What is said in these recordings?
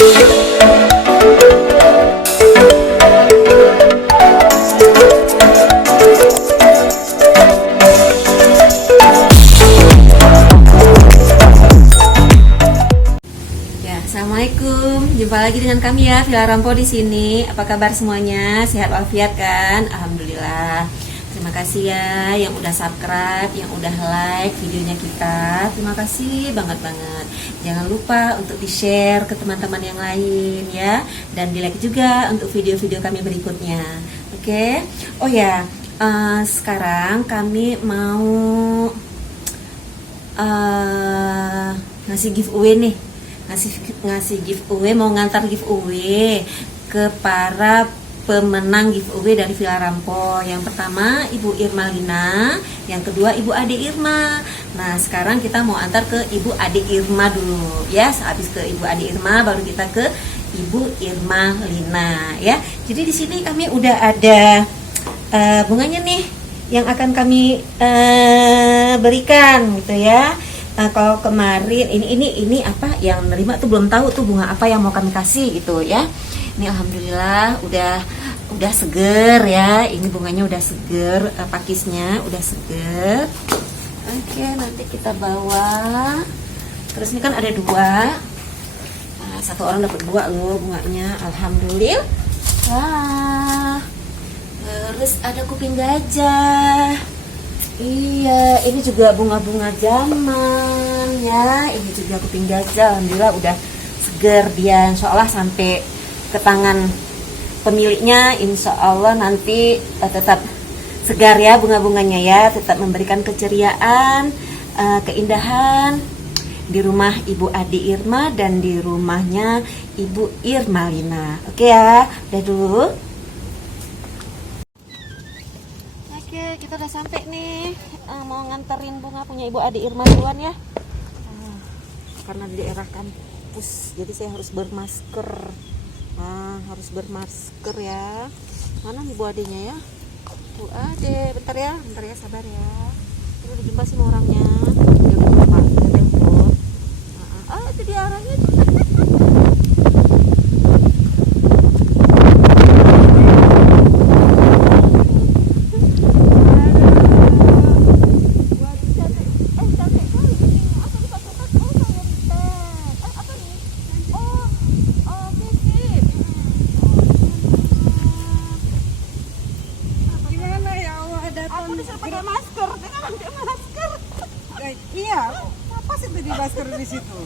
Assalamualaikum, jumpa lagi dengan kami ya, Villa Rampo di sini. Apa kabar semuanya? Sehat walafiat kan? Alhamdulillah. Terima kasih ya yang udah subscribe, yang udah like videonya kita. Terima kasih banget. Jangan lupa untuk di-share ke teman-teman yang lain ya, dan di-like juga untuk video-video kami berikutnya. Oke? Oh ya, sekarang kami mau ngasih giveaway nih. Ngasih giveaway, mau ngantar giveaway ke para pemenang giveaway dari Villa Rampo. Yang pertama Ibu Irma Lina, yang kedua Ibu Ade Irma. Nah, sekarang kita mau antar ke Ibu Ade Irma dulu ya. Habis ke Ibu Ade Irma baru kita ke Ibu Irma Lina ya. Jadi di sini kami udah ada bunganya nih yang akan kami berikan gitu ya. Kalau kemarin ini apa yang nerima tuh belum tahu tuh bunga apa yang mau kami kasih gitu ya. Ini alhamdulillah udah seger ya. Ini bunganya udah seger, pakisnya udah seger. Oke, nanti kita bawa. Terus ini kan ada dua. Nah, satu orang dapat dua loh bunganya. Alhamdulillah. Terus ada kuping gajah. Iya, ini juga bunga-bunga zaman ya. Ini juga kuping gajah, alhamdulillah udah seger dia. Insya Allah sampai ke tangan pemiliknya, insya Allah nanti tetap segar ya bunga-bunganya ya. Tetap memberikan keceriaan, keindahan di rumah Ibu Ade Irma dan di rumahnya Ibu Irma Lina. Oke ya, udah dulu. Oke, kita udah sampai nih. Mau nganterin bunga punya Ibu Ade Irma duluan ya. Karena di daerah kampus, jadi saya harus bermasker. Harus bermasker ya. Mana Ibu Adenya ya? Bu Ade, bentar ya, sabar ya. Ini udah jumpa sih sama orangnya. Dia udah jumpa, dia telepon. Itu dia arahnya. Iya, apa sih tadi masker di situ?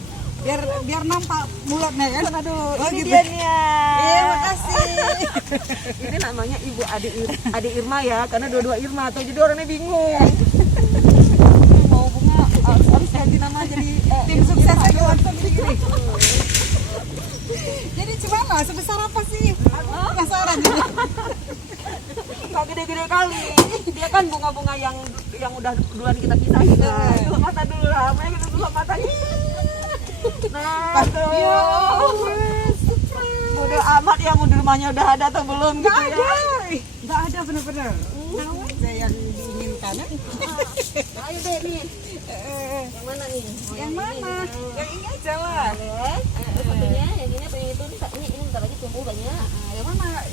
Biar nampak mulutnya kan. Aduh, oh, ini gitu. dia nih. Iya, makasih. Ini namanya Ibu Ade Irma ya, karena dua-dua Irma tuh, jadi orangnya bingung. Mau bunga harus ganti nama jadi Tim sukses aja langsung gini. Jadi gimana? Sebesar apa sih? Aku penasaran ini. Gak gede-gede kali. Dia kan bunga-bunga yang udah duluan kita pisah gitu. Dulu mata dulu lah, makanya kita dulu matanya. Nah, tuh. Ya, Bodo amat ya, mau di rumahnya udah ada atau belum gitu ya. Nggak ada bener-bener. Tahu aja yang diinginkan. Ayo deh nih. Yang mana nih? Yang mana? Yang ini aja lah. Satunya, yang ini apa yang itu? Ini bentar lagi tumbuh banyak. Yang mana?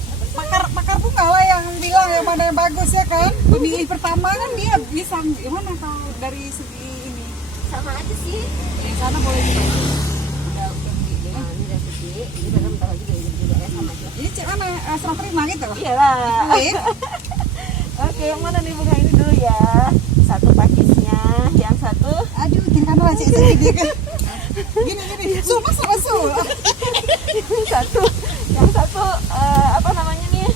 Pakar bunga lah yang bilang yang mana yang bagus ya kan. Pemilih pertama kan dia bisa yang mana kalau dari segi ini. Sama aja sih. Yang sana boleh juga. Udah gede. Ini udah gede. Ini kan bentar lagi juga ya sama aja. Ini cek mana? Serang terima gitu. Iyalah. Baik. Oke, yang mana nih bunga ini dulu ya? Satu pakisnya, yang satu. Aduh, tinggal kan cek segini kan. Gini. Masuk. Yang satu apa namanya nih?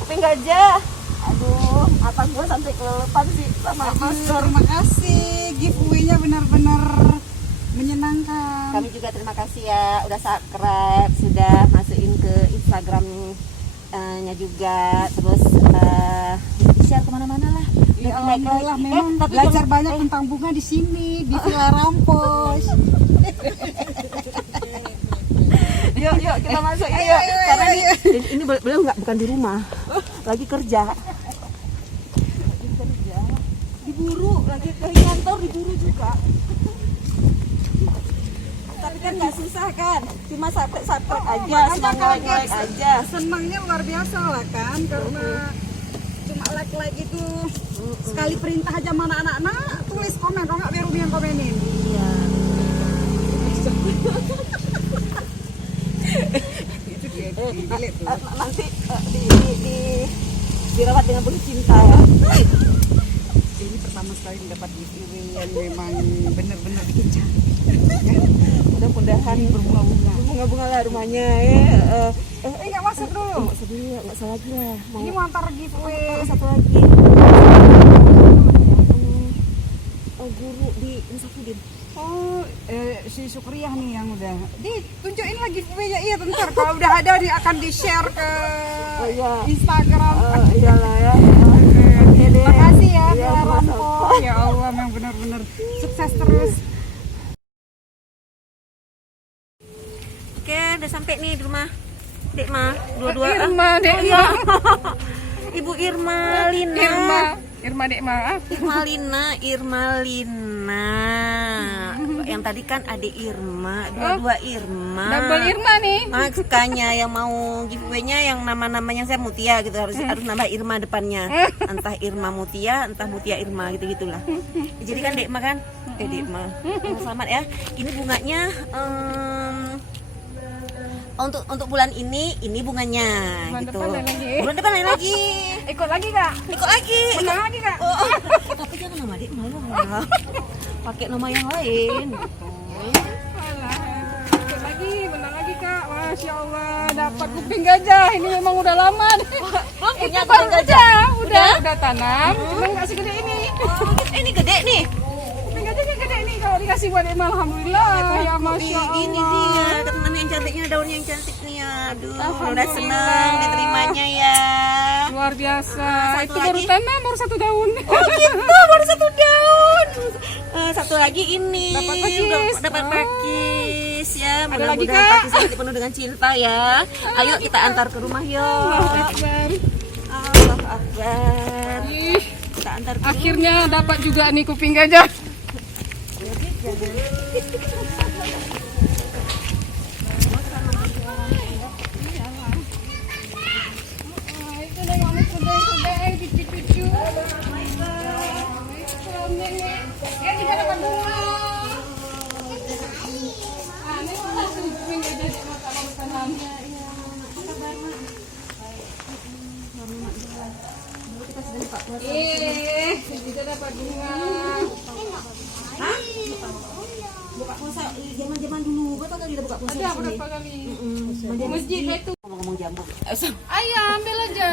Kuping gajah. Aduh, mata gue sampai kelelepan sih sama masker. Terima kasih, giveaway-nya benar-benar menyenangkan. Kami juga terima kasih ya udah subscribe, sudah masukin ke Instagram-nya juga, terus share kemana-mana lah. Ya alhamdulillah memang belajar banyak tentang bunga di sini di Villa Rampo. Yuk kita masuk yuk. Karena ini beliau bukan di rumah, lagi kerja. Diburu lagi ke kantor, diburu juga. Tapi kan nggak susah kan, cuma subscribe aja, Makanya semangat kaget. like aja. Senangnya luar biasa lah kan, karena cuma like itu sekali perintah aja mana anak-anak tulis komen, kalau nggak biar Umi yang komenin. Iya. Itu dia dilihat tuh. Nanti dirawat dengan penuh cinta ya. Ini pertama sekali mendapat giveaway yang memang benar-benar dikejar. Mudah-mudahan bunga-bunga lah rumahnya ya. Nggak masuk dulu. Nggak sedih, nggak salah lagi lah. Ini mau antar giveaway. Satu lagi. Guru di Insafudin. Oh, si Sukriyah nih yang udah. Ditunjukin lagi giveaway-nya. Iya, bentar. Kalau udah ada dia akan di-share ke Instagram. Iyalah ya. Makasih ya, Iya, Lampo. Ya Allah, memang benar-benar sukses terus. Oke, udah sampai nih di rumah Dek Ma, dua-dua. Dek iya. Ibu Irma Lina. Irma Dek Ma. Irma Lina. Yang tadi kan adik Irma, dua-dua Irma. Double Irma nih. Makanya yang mau giveaway-nya yang nama-namanya saya Mutia gitu, harus nambah Irma depannya. Entah Irma Mutia, entah Mutia Irma gitu-gitulah. Jadi kan Dek Ma kan? Dek Ma. Selamat ya. Ini bunganya untuk bulan ini bunganya Bulan gitu. depan lain lagi. Bulan depan lain lagi. Ikut lagi Kak? Ikut lagi. Menang lagi Kak? Oh. Tapi jangan nama Dek malu malah. Pakai nama yang lain. Alah, ikut lagi, menang lagi Kak. Masya Allah, dapat kuping gajah. Ini memang udah lama deh. Punya Itu baru kuping gajah? udah tanam, cuma nggak segede ini. Ini gede nih. Kuping gajahnya gede nih kalau dikasih buat Emma, alhamdulillah. Ya Masya Allah. Ini dia teman yang cantiknya, daunnya yang cantik nih. Aduh, udah Alhamdulillah. senang diterimanya ya. Luar biasa. Satu Itu baru lagi. tanam, baru 1 daun. Oh gitu, baru 1 daun. Satu lagi ini. Dapat pakis. Dapat pakis ya. Ada lagi, Mudah-mudahan Kak. pakis nanti penuh dengan cinta ya. Ayo kita antar ke rumah yuk. Allahu Akbar. Allah Akbar. Ih, Kita antar ke akhirnya dapat juga nih kuping gajah. Itu nengok nih sedang cucu-cucu. Ya juga dapat bunga. Ini satu kuping gajah di mata makanan. Kita dapat bunga. buka puasa zaman-zaman dulu. Betul kali udah buka puasa di Ada sini. berapa kali? Di masjid itu. Ngomong-ngomong jambu. Ayo ambil aja.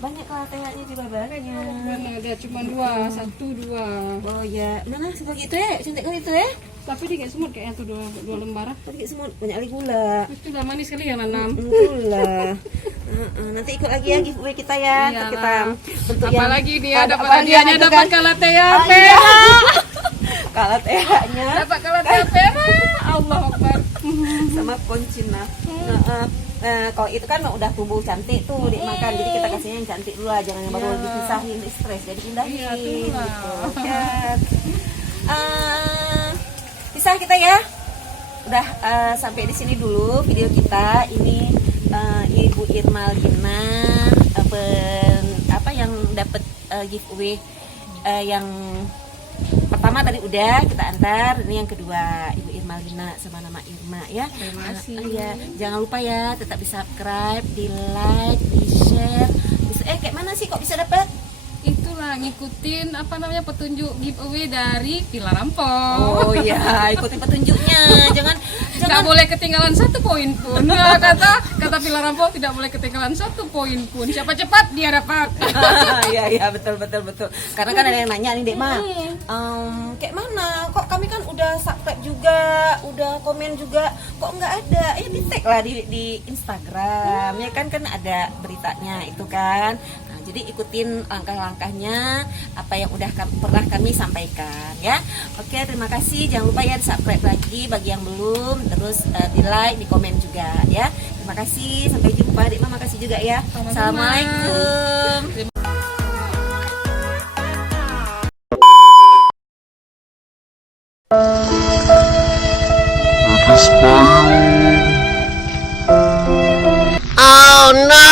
Banyak lah TH-nya juga banyak. Mana ada cuma 2, 1, 2. Oh ya, mana satu gitu ya, cantik kali itu ya. Tapi dia kayak semut kayaknya tuh 2 lembar. Tapi semut banyak kali gula. Itu udah manis kali ya nanam. Gula. Nanti ikut lagi ya giveaway kita ya. Iyalah. Kita bentuk Apalagi yang- dia ada- dapat apalagi hadiahnya ada dapat kan- kalat Oh, THP. iya. Kalau TH-nya Dapat kalat THP. Allah Akbar. sama koncina. Kalau itu kan udah tumbuh cantik tuh dimakan, jadi kita kasihnya yang cantik dulu lah, jangan yang baru Iya. dipisahin, stres jadi pindahin. Iya, itulah. Gitu. Ya. Pisah kita ya. Udah sampai di sini dulu video kita. Ini Ibu Irma Lina yang dapat giveaway yang pertama tadi udah kita antar, ini yang kedua Ibu Irma Lina sama nama Irma ya. Terima kasih. Iya, jangan lupa ya tetap di subscribe, di like, di share. Kayak mana sih kok bisa dapat? Itulah ngikutin petunjuk giveaway dari Pilar Rampong. Oh iya, ikutin petunjuknya. Jangan Nggak boleh ketinggalan 1 poin pun. Nggak, kata Pilar Rampong tidak boleh ketinggalan 1 poin pun. Siapa cepat dia dapat. Iya betul. Karena kan ada yang nanya nih Dek Ma, kayak mana? Kok kami kan udah subscribe juga, udah komen juga, kok nggak ada? Ya di tag lah di Instagram, ya kan ada beritanya itu kan. Nah, jadi ikutin langkah-langkahnya apa yang udah pernah kami sampaikan ya. Oke, terima kasih. Jangan lupa ya di subscribe lagi bagi yang belum, terus di like, di komen juga ya. Terima kasih. Sampai jumpa Dek Ma, makasih juga ya. Sama-sama. Assalamualaikum. It is no.